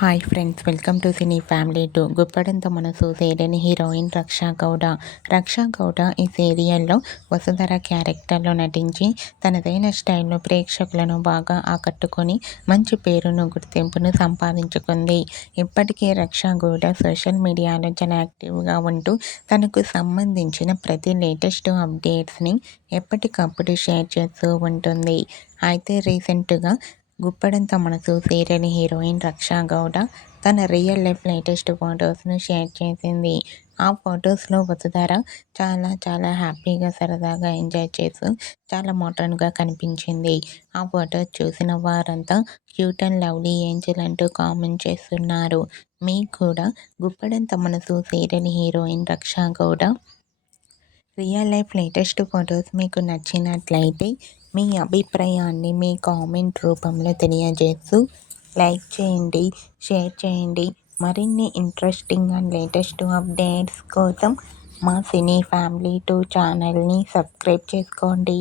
Hi friends, welcome to cine family 2. Guppedantha మనసు serial heroine Raksha Gowda. రక్షా గౌడ ఈ సీరియల్లో వసుధర క్యారెక్టర్లో నటించి తనదైన స్టైల్లో ప్రేక్షకులను బాగా ఆకట్టుకొని మంచి పేరును, గుర్తింపును సంపాదించుకుంది. ఇప్పటికీ రక్షా గౌడ సోషల్ మీడియాలో చాలా యాక్టివ్గా ఉంటూ తనకు సంబంధించిన ప్రతి లేటెస్ట్ అప్డేట్స్ని ఎప్పటికప్పుడు షేర్ చేస్తూ ఉంటుంది. అయితే రీసెంట్గా గుప్పడంత మనసు సీరియల్ హీరోయిన్ రక్షా గౌడ తన రియల్ లైఫ్ లేటెస్ట్ ఫొటోస్ను షేర్ చేసింది. ఆ ఫొటోస్లో వసుధర చాలా చాలా హ్యాపీగా, సరదాగా ఎంజాయ్ చేస్తూ చాలా మోడర్న్గా కనిపించింది. ఆ ఫొటోస్ చూసిన వారంతా క్యూట్ అండ్ లవ్లీ ఏంజల్ అంటూ కామెంట్ చేస్తున్నారు. మీకు కూడా గుప్పడంత మనసు serial heroine Raksha Gowda real life latest photos మీకు నచ్చినట్లయితే మీ అభిప్రాయాన్ని మీ కామెంట్ రూపంలో తెలియజేస్తూ లైక్ చేయండి, షేర్ చేయండి. మరిన్ని ఇంట్రెస్టింగ్ అండ్ లేటెస్ట్ అప్డేట్స్ కోసం మా సినీ ఫ్యామిలీ 2 ఛానల్ని సబ్స్క్రైబ్ చేసుకోండి.